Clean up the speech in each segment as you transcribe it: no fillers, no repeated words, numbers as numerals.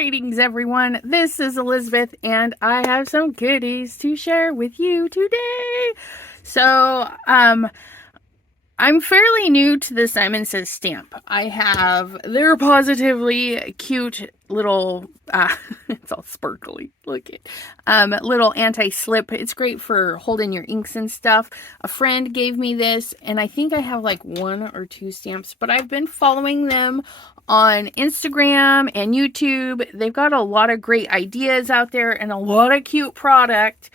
Greetings everyone, this is Elizabeth and I have some goodies to share with you today. So, I'm fairly new to the Simon Says stamp. I have their positively cute little, it's all sparkly, look it, little anti-slip. It's great for holding your inks and stuff. A friend gave me this and I think I have like 1 or 2 stamps, but I've been following them on Instagram and YouTube. They've got a lot of great ideas out there and a lot of cute product.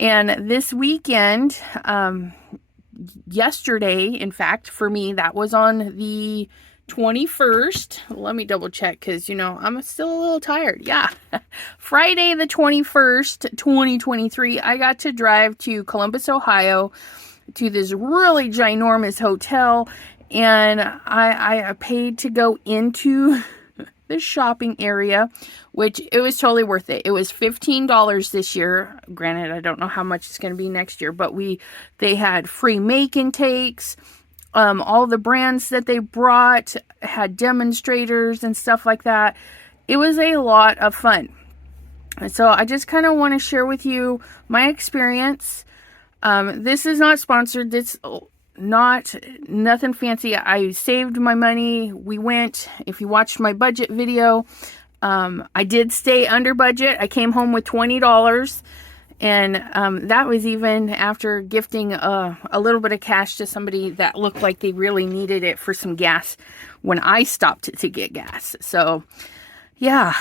And this weekend, yesterday, in fact, for me, that was on the 21st. Let me double check because, you know, I'm still a little tired. Yeah. Friday the 21st, 2023, I got to drive to Columbus, Ohio to this really ginormous hotel. And I paid to go into the shopping area, which it was totally worth it. It was $15 this year. Granted, I don't know how much it's going to be next year, but they had free make and takes. All the brands that they brought had demonstrators and stuff like that. It was a lot of fun. So I just kind of want to share with you my experience. This is not sponsored. It's nothing fancy. I saved my money. We went, if you watched my budget video, I did stay under budget. I came home with $20, and that was even after gifting a little bit of cash to somebody that looked like they really needed it for some gas when I stopped to get gas. So yeah,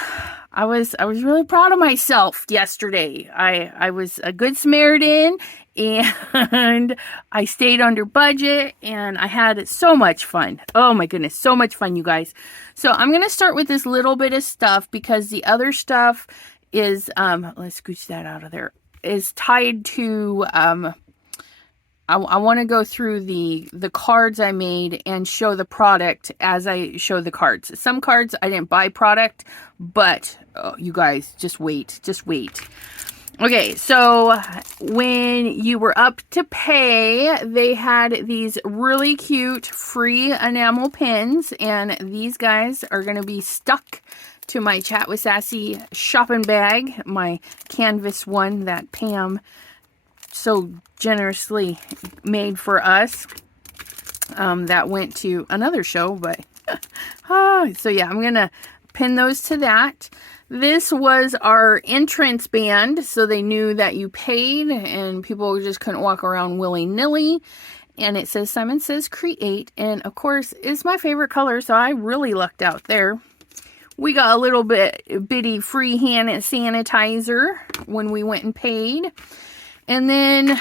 I was really proud of myself yesterday. I was a good Samaritan and I stayed under budget and I had so much fun. Oh my goodness, so much fun, you guys. So I'm going to start with this little bit of stuff because the other stuff is, let's scooch that out of there, is tied to, I want to go through the cards I made and show the product as I show the cards. Some cards I didn't buy product, but you guys, just wait. Okay, so when you were up to pay, they had these really cute free enamel pins, and these guys are going to be stuck to my Chat with Sassy shopping bag, my canvas one that Pam so generously made for us. That went to another show, but so yeah, I'm going to pin those to that. This was our entrance band, so they knew that you paid and people just couldn't walk around willy-nilly. And it says Simon Says Create, and of course it's my favorite color, so I really lucked out there. We got a little bitty free hand sanitizer when we went and paid. And then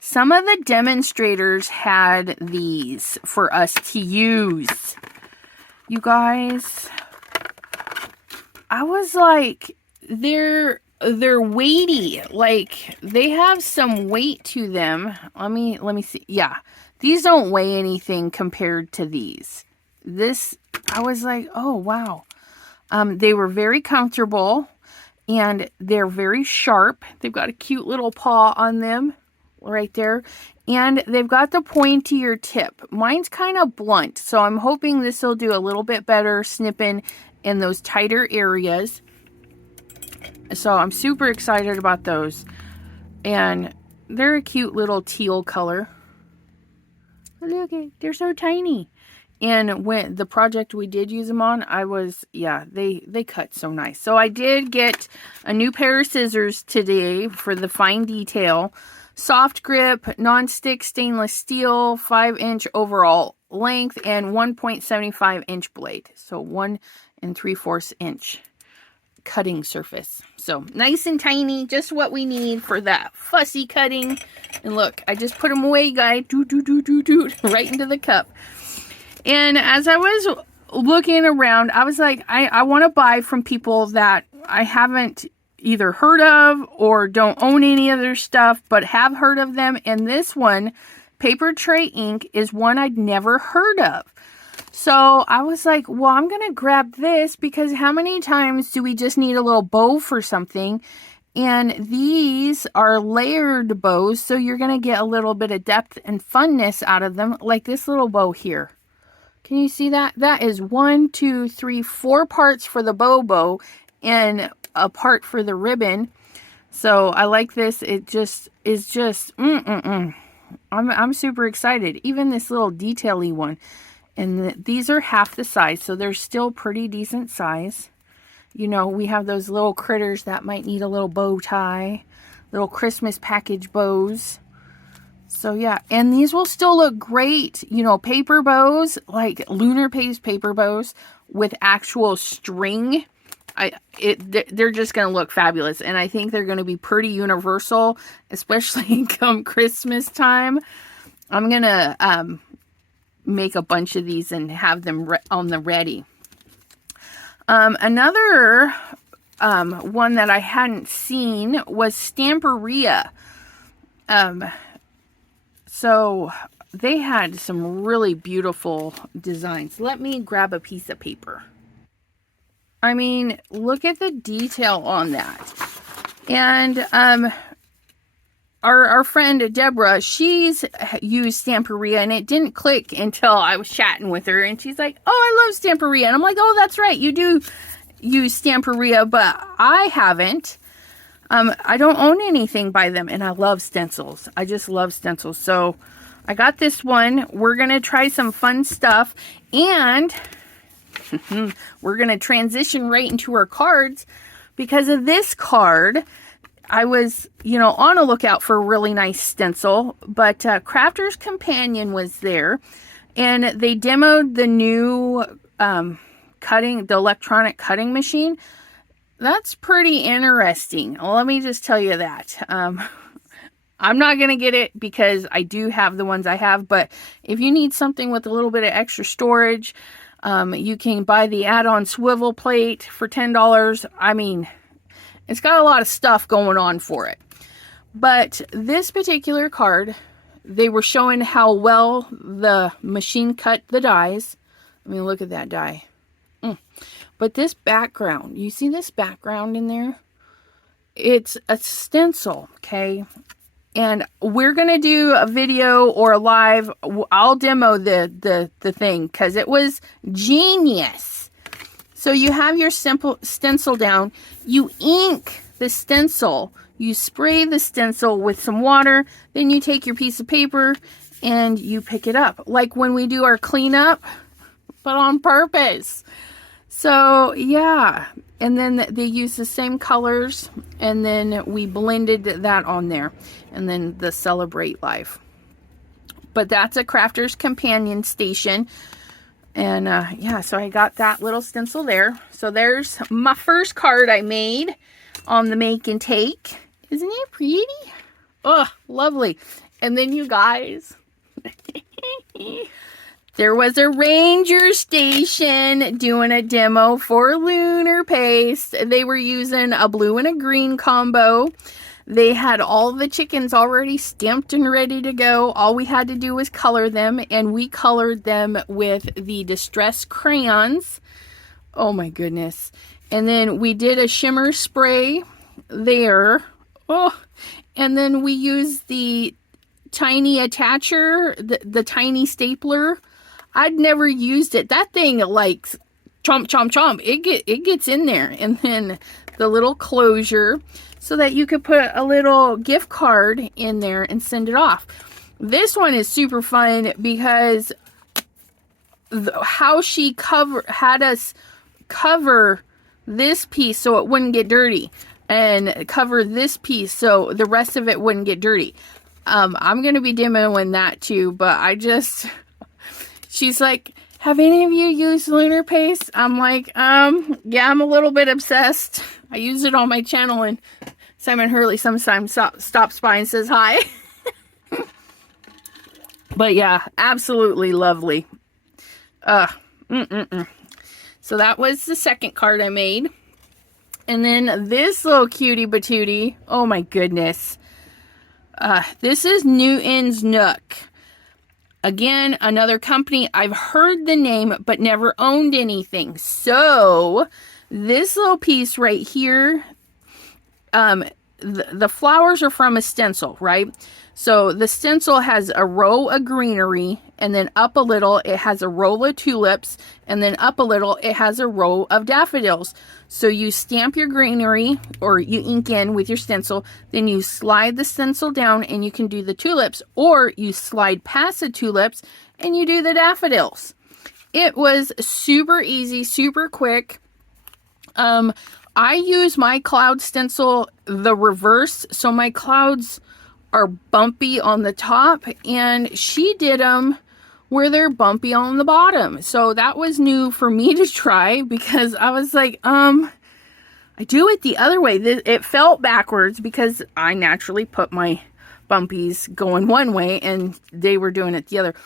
some of the demonstrators had these for us to use. You guys, I was like, they're weighty. Like, they have some weight to them. Let me see. Yeah, these don't weigh anything compared to these. This, I was like, oh wow. They were very comfortable and they're very sharp. They've got a cute little paw on them right there. And they've got the pointier tip. Mine's kind of blunt, so I'm hoping this will do a little bit better snipping in those tighter areas. So I'm super excited about those. And they're a cute little teal color. Look, they're so tiny. And when the project we did use them on, they cut so nice. So I did get a new pair of scissors today for the fine detail. Soft grip, non-stick stainless steel, 5-inch overall length, and 1.75-inch blade. So 1 3/4 inch cutting surface. So nice and tiny, just what we need for that fussy cutting. And look, I just put them away, guys, right into the cup. And as I was looking around, I was like, I want to buy from people that I haven't either heard of or don't own any of their stuff, but have heard of them. And this one, Paper Tray Ink, is one I'd never heard of. So I was like, well, I'm going to grab this because how many times do we just need a little bow for something? And these are layered bows, so you're going to get a little bit of depth and funness out of them, like this little bow here. Can you see that? That is 1, 2, 3, 4 parts for the bow and a part for the ribbon. So I like this. It just is just, I'm super excited. Even this little detail-y one. And these are half the size, so they're still pretty decent size. You know, we have those little critters that might need a little bow tie. Little Christmas package bows. So yeah, and these will still look great, you know, paper bows, like lunar paste paper bows with actual string. They're just going to look fabulous, and I think they're going to be pretty universal, especially come Christmas time. I'm going to make a bunch of these and have them on the ready. Another one that I hadn't seen was Stamperia. So they had some really beautiful designs. Let me grab a piece of paper. I mean, look at the detail on that. And our friend Deborah, she's used Stamperia, and it didn't click until I was chatting with her, and she's like, oh, I love Stamperia. And I'm like, oh, that's right, you do use Stamperia, but I haven't. I don't own anything by them, and I love stencils. I just love stencils. So I got this one. We're going to try some fun stuff, and we're going to transition right into our cards. Because of this card, I was, you know, on a lookout for a really nice stencil, but Crafter's Companion was there, and they demoed the new the electronic cutting machine. That's pretty interesting. Let me just tell you that. I'm not going to get it because I do have the ones I have, but if you need something with a little bit of extra storage, you can buy the add-on swivel plate for $10. I mean, it's got a lot of stuff going on for it. But this particular card, they were showing how well the machine cut the dies. I mean, look at that die. But this background, you see this background in there? It's a stencil, okay? And we're going to do a video or a live. I'll demo the thing because it was genius. So you have your simple stencil down. You ink the stencil. You spray the stencil with some water. Then you take your piece of paper and you pick it up. Like when we do our cleanup, but on purpose. So yeah, and then they use the same colors, and then we blended that on there, and then the Celebrate Life. But that's a Crafter's Companion station, and yeah, so I got that little stencil there. So there's my first card I made on the Make and Take. Isn't it pretty? Oh, lovely. And then you guys... There was a ranger station doing a demo for lunar paste. They were using a blue and a green combo. They had all the chickens already stamped and ready to go. All we had to do was color them, and we colored them with the Distress crayons. Oh my goodness. And then we did a shimmer spray there. Oh, and then we used the tiny attacher, the tiny stapler. I'd never used it. That thing, like, chomp, chomp, chomp. It gets in there. And then the little closure so that you could put a little gift card in there and send it off. This one is super fun because how she had us cover this piece so it wouldn't get dirty, and cover this piece so the rest of it wouldn't get dirty. I'm going to be demoing that too, but she's like, have any of you used lunar paste? I'm like, yeah, I'm a little bit obsessed. I use it on my channel, and Simon Hurley sometimes stops by and says hi. But yeah, absolutely lovely. So that was the second card I made. And then this little cutie patootie, oh my goodness. This is Newton's Nook. Again, another company. I've heard the name, but never owned anything. So, this little piece right here, the flowers are from a stencil, right? So the stencil has a row of greenery, and then up a little it has a row of tulips, and then up a little it has a row of daffodils. So you stamp your greenery, or you ink in with your stencil, then you slide the stencil down and you can do the tulips, or you slide past the tulips and you do the daffodils. It was super easy, super quick. I use my cloud stencil the reverse, so my clouds are bumpy on the top, and she did them where they're bumpy on the bottom. So that was new for me to try, because I was like, I do it the other way. It felt backwards because I naturally put my bumpies going one way and they were doing it the other.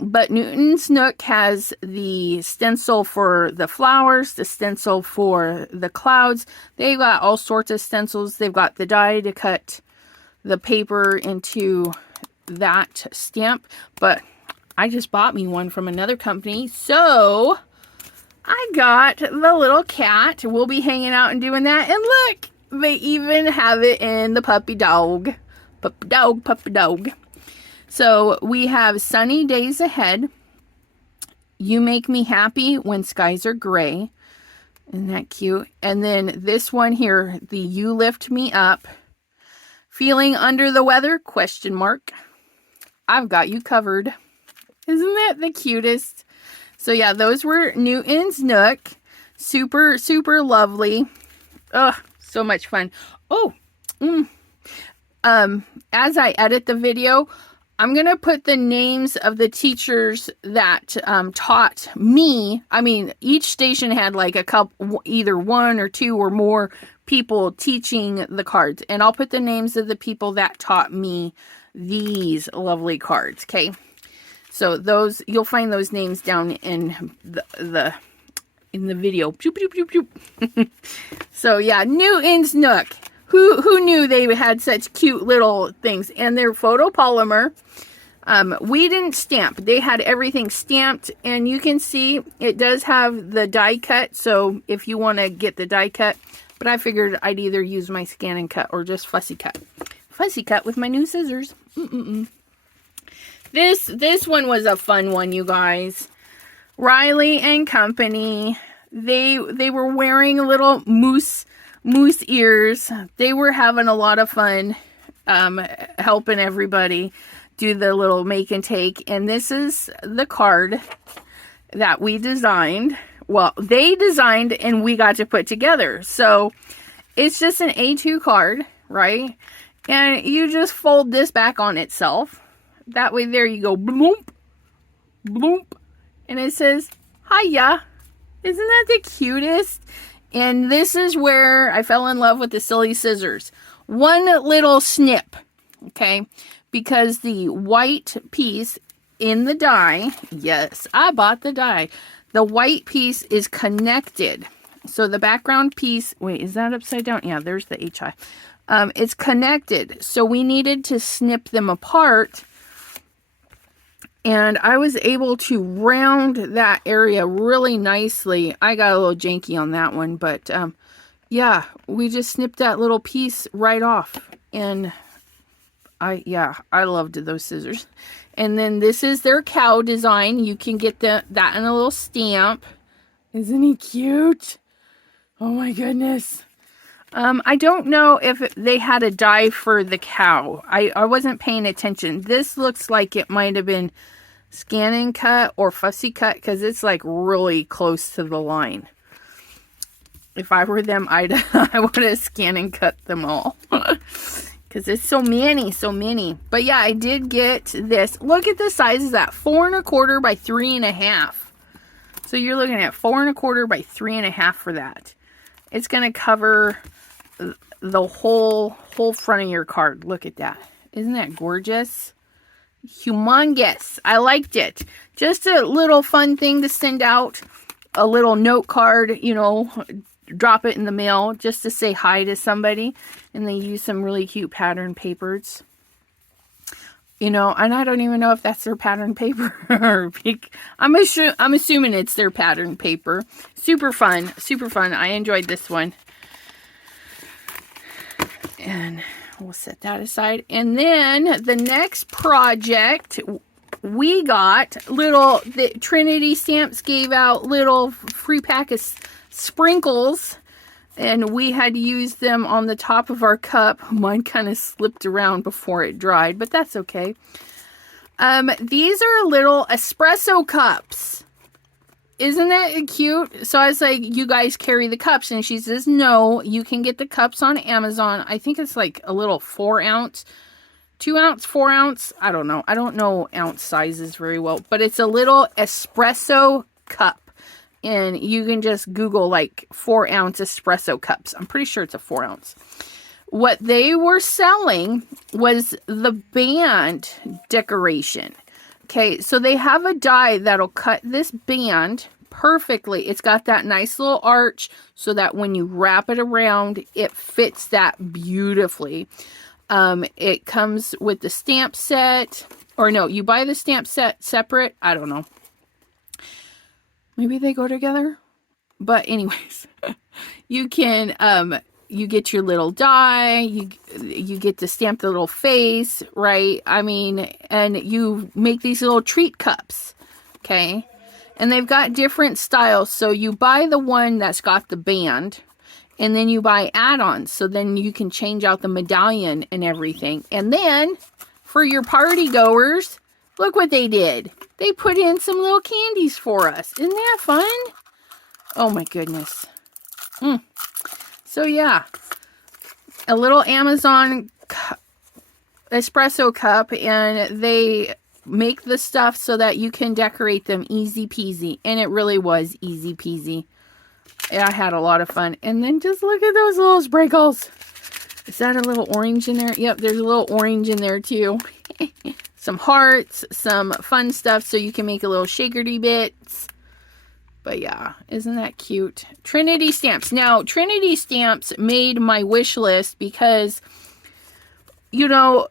But Newton's Nook has the stencil for the flowers, the stencil for the clouds. They've got all sorts of stencils. They've got the die to cut the paper into that stamp. But I just bought me one from another company. So I got the little cat. We'll be hanging out and doing that. And look, they even have it in the puppy dog. Puppy dog, puppy dog. So we have sunny days ahead. You make me happy when skies are gray. Isn't that cute? And then this one here, the you lift me up. Feeling under the weather? Question mark. I've got you covered. Isn't that the cutest? So yeah, those were Newton's Nook. Super, super lovely. Oh, so much fun. Oh, as I edit the video, I'm going to put the names of the teachers that taught me. I mean, each station had like a couple, either one or two or more people teaching the cards. And I'll put the names of the people that taught me these lovely cards, okay? So those, you'll find those names down in the video. So yeah, Newton's Nook. Who knew they had such cute little things? And they're photopolymer. We didn't stamp. They had everything stamped, and you can see it does have the die cut. So if you want to get the die cut, but I figured I'd either use my scan and cut or just fussy cut. Fussy cut with my new scissors. This one was a fun one, you guys. Riley and Company. They were wearing little moose ears. They were having a lot of fun helping everybody do the little make and take. And this is the card that we designed. Well, they designed and we got to put together. So it's just an A2 card, right? And you just fold this back on itself. That way there you go, bloop, bloop. And it says, hiya. Isn't that the cutest? And this is where I fell in love with the silly scissors. One little snip, okay? Because the white piece in the die, yes, I bought the die. The white piece is connected. So the background piece, wait, is that upside down? Yeah, there's the HI. It's connected. So we needed to snip them apart. And I was able to round that area really nicely. I got a little janky on that one, but yeah, we just snipped that little piece right off. And I loved those scissors. And then this is their cow design. You can get that in a little stamp. Isn't he cute? Oh my goodness. I don't know if they had a die for the cow. I wasn't paying attention. This looks like it might have been scan and cut or fussy cut, because it's like really close to the line. If I were them, I would have scanned and cut them all. Because it's so many. But yeah, I did get this. Look at the size of that. 4 1/4 by 3 1/2. So you're looking at 4 1/4 by 3 1/2 for that. It's going to cover the whole front of your card. Look at that. Isn't that gorgeous? Humongous. I liked it. Just a little fun thing to send out. A little note card, you know, drop it in the mail just to say hi to somebody. And they use some really cute pattern papers. You know, and I don't even know if that's their pattern paper. I'm assuming it's their pattern paper. Super fun. Super fun. I enjoyed this one. And we'll set that aside. And then the next project, we got the Trinity Stamps gave out little free pack of sprinkles, and we had used them on the top of our cup. Mine kind of slipped around before it dried, but that's okay. These are little espresso cups. Isn't that cute? So I was like, you guys carry the cups. And she says, no, you can get the cups on Amazon. I think it's like a little 4 ounce, 2 ounce, 4 ounce. I don't know. I don't know ounce sizes very well. But it's a little espresso cup. And you can just Google like 4 ounce espresso cups. I'm pretty sure it's a 4 ounce. What they were selling was the band decoration. Okay, so they have a die that'll cut this band perfectly. It's got that nice little arch so that when you wrap it around, it fits that beautifully. It comes with the stamp set. Or no, you buy the stamp set separate. I don't know. Maybe they go together. But anyways, you can... you get your little die, you get to stamp the little face, right? I mean, and you make these little treat cups, okay? And they've got different styles. So you buy the one that's got the band, and then you buy add-ons. So then you can change out the medallion and everything. And then, for your party goers, look what they did. They put in some little candies for us. Isn't that fun? Oh my goodness. So yeah, a little Amazon espresso cup, and they make the stuff so that you can decorate them easy peasy. And it really was easy peasy. I had a lot of fun. And then just look at those little sprinkles. Is that a little orange in there? Yep, there's a little orange in there too. Some hearts, some fun stuff so you can make a little shakerty bits. But yeah, isn't that cute? Trinity Stamps. Now, Trinity Stamps made my wish list because, you know,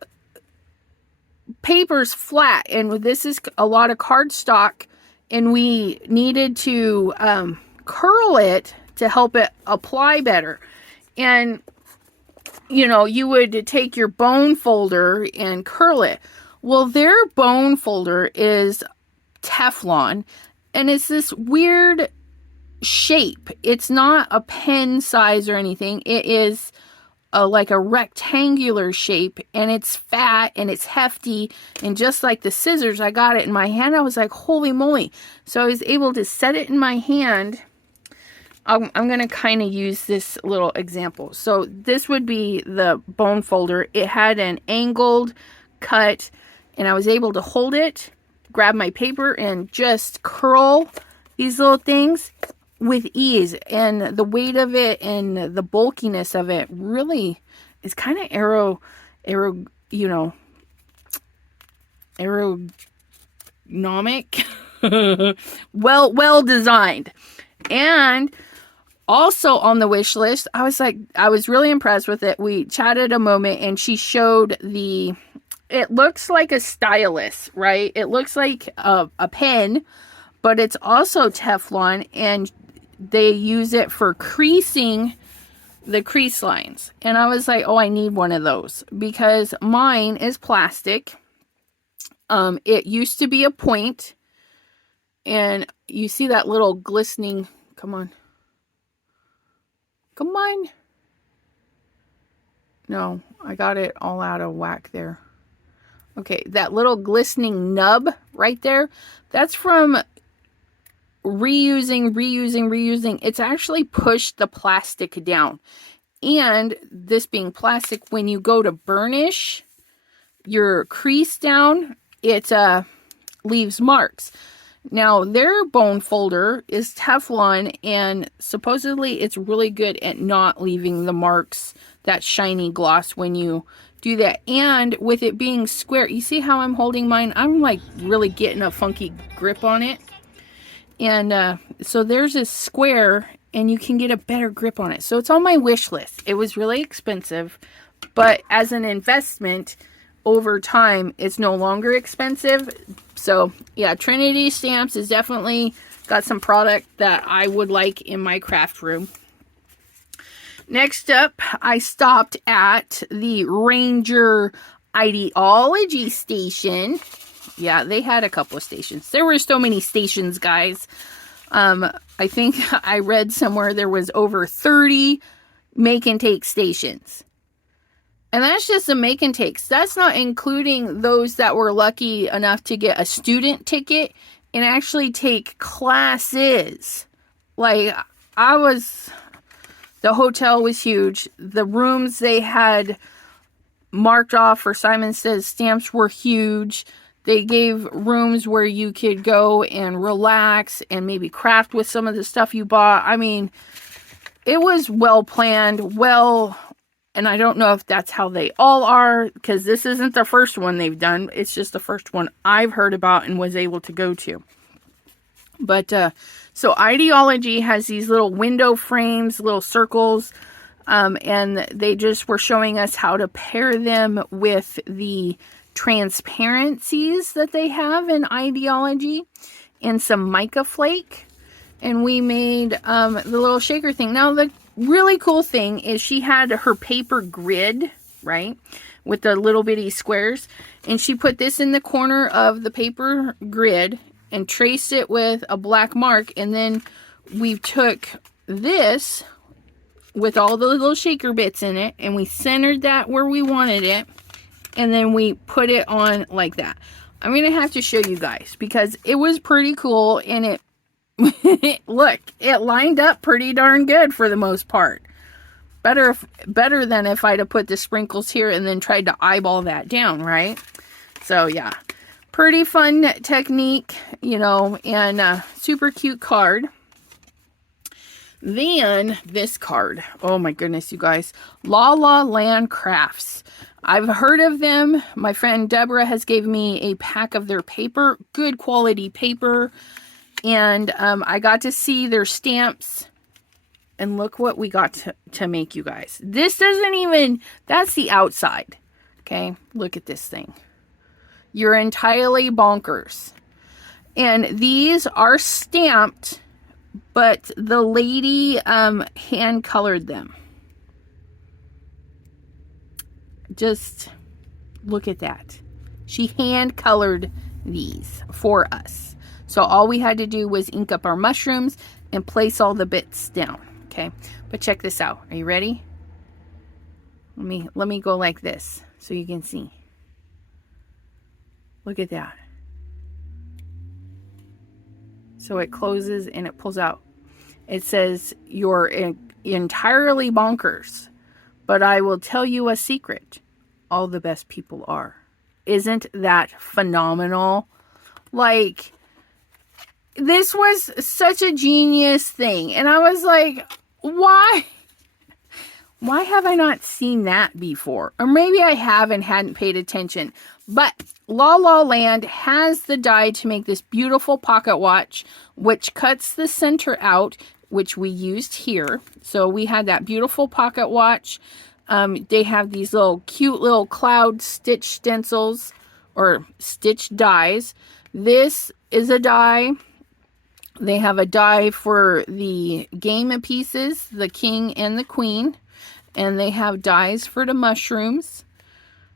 paper's flat. And this is a lot of cardstock. And we needed to curl it to help it apply better. And, you know, you would take your bone folder and curl it. Well, their bone folder is Teflon. And it's this weird shape. It's not a pen size or anything. It is like a rectangular shape. And it's fat and it's hefty. And just like the scissors, I got it in my hand. I was like, holy moly. So I was able to set it in my hand. I'm going to kind of use this little example. So this would be the bone folder. It had an angled cut. And I was able to hold it, grab my paper, and just curl these little things with ease. And the weight of it and the bulkiness of it really is kind of aerodynamic. well designed. And also on the wish list, I was really impressed with it. We chatted a moment and she showed it looks like a stylus, right? It looks like a pen, but it's also Teflon, and they use it for creasing the crease lines. And I was like, oh, I need one of those because mine is plastic. It used to be a point, and you see that little glistening, come on. No, I got it all out of whack there. Okay, that little glistening nub right there, that's from reusing. It's actually pushed the plastic down. And this being plastic, when you go to burnish your crease down, it leaves marks. Now, their bone folder is Teflon, and supposedly it's really good at not leaving the marks, that shiny gloss when you do that. And with it being square, you see how I'm holding mine? I'm like really getting a funky grip on it. And so there's a square, and you can get a better grip on it. So it's on my wish list. It was really expensive, but as an investment over time, it's no longer expensive. So yeah, Trinity Stamps is definitely got some product that I would like in my craft room. Next up, I stopped at the Ranger Ideology station. Yeah, they had a couple of stations. There were so many stations, guys. I think I read somewhere there was over 30 make and take stations. And that's just the make and takes. That's not including those that were lucky enough to get a student ticket and actually take classes. Like, the hotel was huge. The rooms they had marked off for Simon Says Stamps were huge. They gave rooms where you could go and relax and maybe craft with some of the stuff you bought. I mean, it was well planned, and I don't know if that's how they all are, because this isn't the first one they've done. It's just the first one I've heard about and was able to go to. But, so Ideology has these little window frames, little circles, and they just were showing us how to pair them with the transparencies that they have in Ideology and some mica flake. And we made the little shaker thing. Now, the really cool thing is she had her paper grid, right, with the little bitty squares. And she put this in the corner of the paper grid and traced it with a black mark. And then we took this with all the little shaker bits in it, and we centered that where we wanted it. And then we put it on like that. I'm going to have to show you guys because it was pretty cool. And it, look, it lined up pretty darn good for the most part. Better than if I'd have put the sprinkles here and then tried to eyeball that down, right? So, yeah. Pretty fun technique, you know, and super cute card. Then, this card. Oh, my goodness, you guys. La La Land Crafts. I've heard of them. My friend Deborah has gave me a pack of their paper. Good quality paper. And I got to see their stamps. And look what we got to make, you guys. This doesn't even... That's the outside. Okay? Look at this thing. You're entirely bonkers. And these are stamped, but the lady hand colored them. Just look at that. She hand colored these for us. So all we had to do was ink up our mushrooms and place all the bits down. Okay, but check this out. Are you ready? Let me go like this so you can see. Look at that. So it closes and it pulls out. It says, "You're entirely bonkers, but I will tell you a secret. All the best people are." Isn't that phenomenal? Like, this was such a genius thing. And I was like, why have I not seen that before? Or maybe I have and hadn't paid attention. But La La Land has the die to make this beautiful pocket watch, which cuts the center out, which we used here. So we had that beautiful pocket watch. They have these little cute little cloud stitch stencils or stitch dies. This is a die. They have a die for the game pieces, the king and the queen. And they have dies for the mushrooms.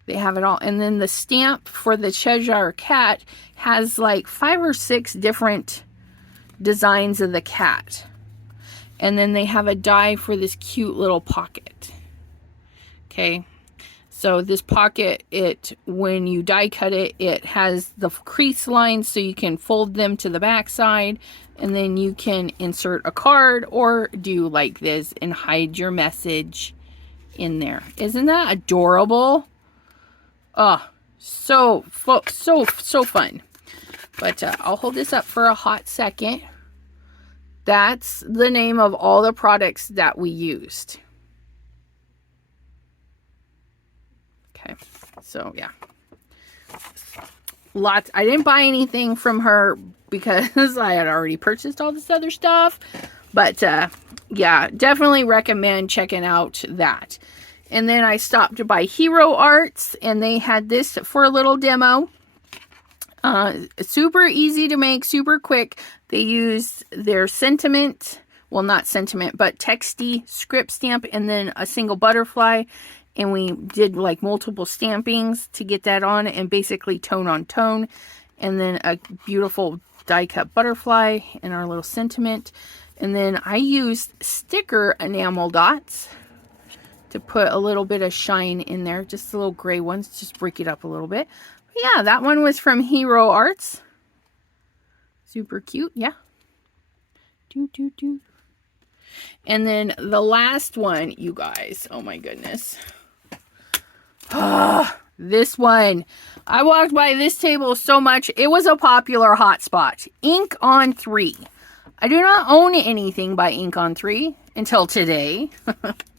They have it all. And then the stamp for the Cheshire cat has like 5 or 6 different designs of the cat. And then they have a die for this cute little pocket. Okay. So this pocket, when you die cut it, it has the crease lines so you can fold them to the back side. And then you can insert a card or do like this and hide your message in there. Isn't that adorable? Oh, so fun. But I'll hold this up for a hot second. That's the name of all the products that we used. Okay, so yeah. Lots. I didn't buy anything from her because I had already purchased all this other stuff. But yeah, definitely recommend checking out that. And then I stopped by Hero Arts, and they had this for a little demo. Super easy to make, super quick. They use their sentiment well, not sentiment, but texty script stamp, and then a single butterfly. And we did like multiple stampings to get that on, and basically tone on tone. And then a beautiful die cut butterfly and our little sentiment. And then I used sticker enamel dots to put a little bit of shine in there, just the little gray ones, just break it up a little bit. But yeah, that one was from Hero Arts. Super cute, yeah. And then the last one, you guys, oh my goodness. This one, I walked by this table so much, it was a popular hotspot. Ink on 3. I do not own anything by Ink on 3 until today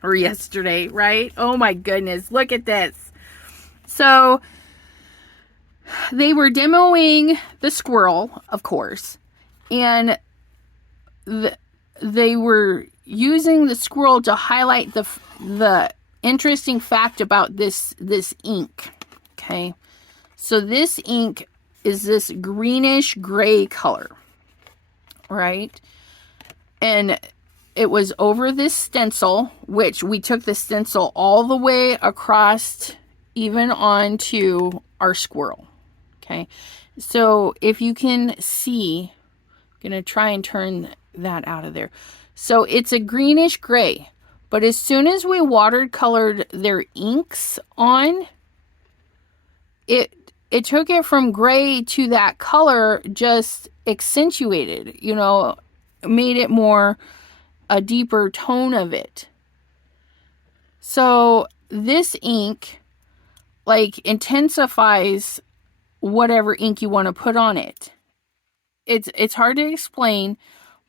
or yesterday, right? Oh my goodness, look at this. So they were demoing the squirrel, of course, and they were using the squirrel to highlight the interesting fact about this ink. Okay, so this ink is this greenish gray color, right? And it was over this stencil, which we took the stencil all the way across, even onto our squirrel. Okay, so if you can see, I'm gonna try and turn that out of there. So it's a greenish gray, but as soon as we watercolored their inks on, it took it from gray to that color, just accentuated, you know, made it more a deeper tone of it. So this ink like intensifies whatever ink you want to put on it. It's hard to explain,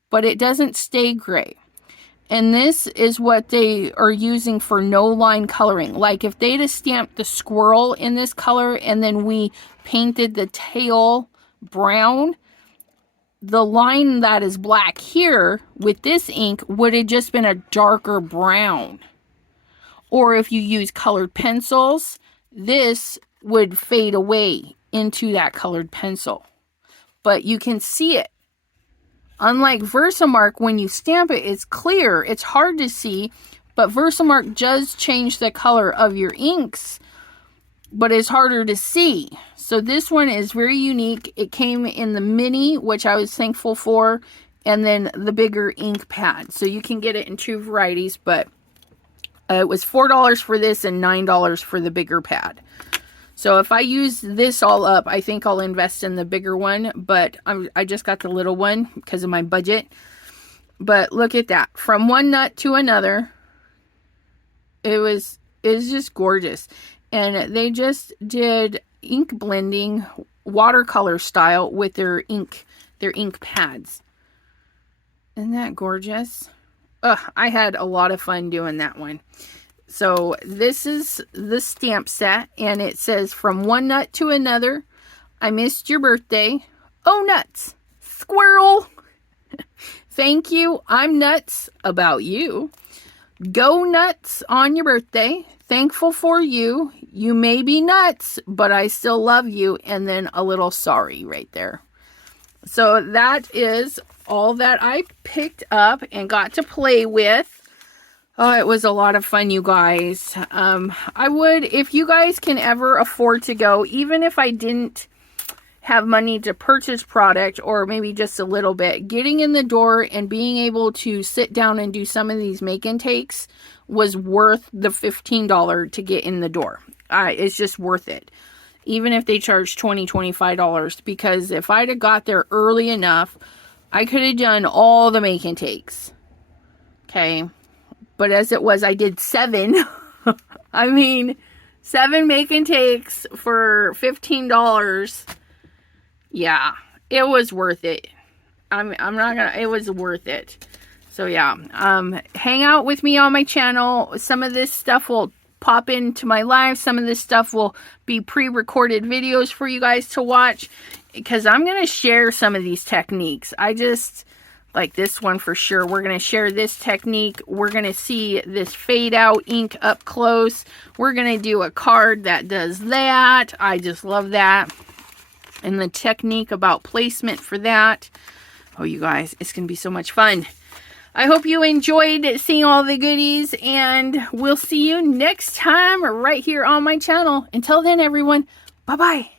but it doesn't stay gray. And this is what they are using for no line coloring. Like if they'd have stamped the squirrel in this color and then we painted the tail brown, the line that is black here with this ink would have just been a darker brown. Or if you use colored pencils, this would fade away into that colored pencil. But you can see it. Unlike Versamark, when you stamp it, it's clear. It's hard to see, but Versamark does change the color of your inks, but it's harder to see. So this one is very unique. It came in the mini, which I was thankful for, and then the bigger ink pad. So you can get it in 2 varieties, but it was $4 for this and $9 for the bigger pad. So if I use this all up, I think I'll invest in the bigger one, but I just got the little one because of my budget. But look at that. From one nut to another, it's just gorgeous. And they just did ink blending watercolor style with their ink pads. Isn't that gorgeous? I had a lot of fun doing that one. So this is the stamp set, and it says, from one nut to another, I missed your birthday. Oh, nuts. Squirrel. Thank you. I'm nuts about you. Go nuts on your birthday. Thankful for you. You may be nuts, but I still love you. And then a little sorry right there. So that is all that I picked up and got to play with. Oh, it was a lot of fun, you guys. I would, if you guys can ever afford to go, even if I didn't have money to purchase product, or maybe just a little bit, getting in the door and being able to sit down and do some of these make and takes was worth the $15 to get in the door. It's just worth it. Even if they charge $20, $25, because if I'd have got there early enough, I could have done all the make and takes. Okay. But as it was, I did 7. I mean, 7 make and takes for $15. Yeah, it was worth it. I'm not gonna, it was worth it. So yeah, hang out with me on my channel. Some of this stuff will pop into my live. Some of this stuff will be pre-recorded videos for you guys to watch, because I'm going to share some of these techniques. I just like this one for sure. We're going to share this technique. We're going to see this fade out ink up close. We're going to do a card that does that. I just love that. And the technique about placement for that. Oh, you guys, it's going to be so much fun. I hope you enjoyed seeing all the goodies, and we'll see you next time right here on my channel. Until then, everyone, bye-bye.